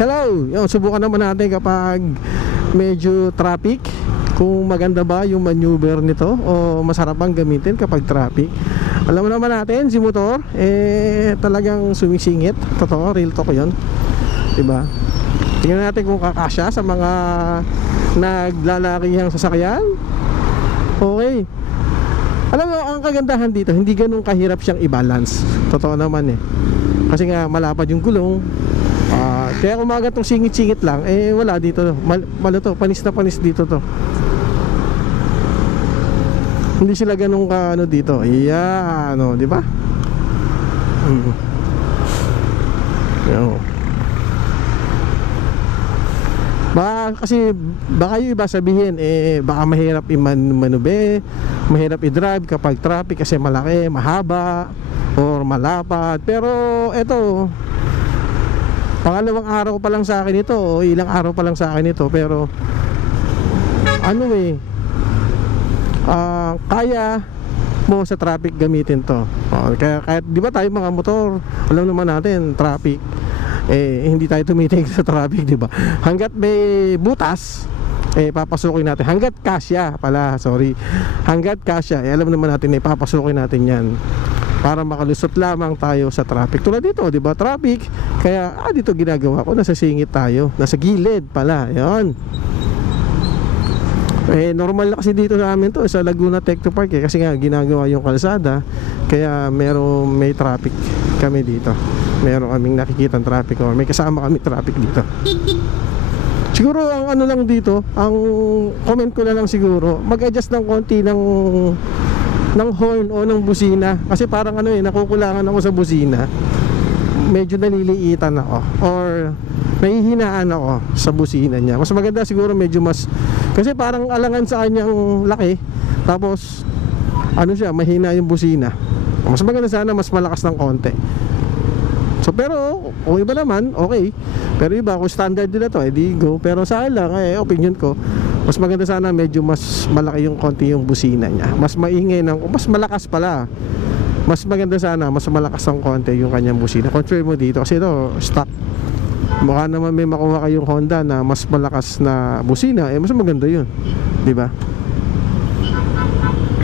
Hello! Yung, subukan naman natin kapag medyo traffic kung maganda ba yung maneuver nito o masarap bang gamitin kapag traffic. Alam naman natin, si motor, eh talagang sumisingit. Totoo, real talk yun. Diba? Tingnan natin kung kakasya sa mga naglalakihang sasakyan. Okay. Alam mo, ang kagandahan dito, hindi ganun kahirap siyang i-balance. Totoo naman eh. Kasi nga, malapad yung gulong. Ah, kaya kung mga gatong singit-singit lang, eh wala dito. Mal, malo to, panis na panis dito to. Hindi sila ganun ka ano dito. Iya, ano, di ba? Mm. Yan. Baka kasi baka yung iba sabihin eh baka mahirap i-manube, mahirap i-drive kapag traffic kasi malaki, mahaba or malapad. Pero eto pangalawang araw pa lang sa akin ito, o ilang araw pa lang sa akin ito, pero ano eh ah, kaya mo sa traffic gamitin to. Oh, kaya kahit di ba tayo mga motor, alam naman natin traffic eh hindi tayo tumitingin sa traffic, di ba? Hangga't may butas, eh papasukin natin. Hangga't kasya pala, sorry. Hangga't kasya, eh alam naman natin eh papasukin natin 'yan para makalusot lamang tayo sa traffic. Tulad dito, 'di ba? Traffic. Kaya ah dito ginagawa ko, nasa singit tayo, nasa gilid pala. 'Yon. Eh normal na kasi dito sa amin to sa Laguna Tecto Park eh kasi nga ginagawa yung kalsada kaya meron may traffic kami dito. Meron kaming nakikita traffic or may kasama kami traffic dito. Siguro ang ano lang dito, ang comment ko na lang siguro, mag-adjust ng konti ng ng horn o ng busina kasi parang ano eh nakukulangan ako sa busina. Medyo naliliitan ako or nahihinaan ako sa busina niya. Mas maganda siguro medyo mas kasi parang alangan sa kanyang laki tapos ano siya, mahina yung busina. Mas maganda sana mas malakas ng konti. So pero kung iba naman, okay. Pero iba kung standard nila to, edi go. Pero sa lang, eh, opinion ko, mas maganda sana medyo mas malaki yung konti yung busina niya. Mas maingay ng, mas malakas pala. Mas maganda sana, mas malakas ng konti yung kanyang busina. Control mo dito kasi ito, stock. Mukha naman may makuha kayong Honda na mas malakas na busina, eh mas maganda yun. 'Di ba?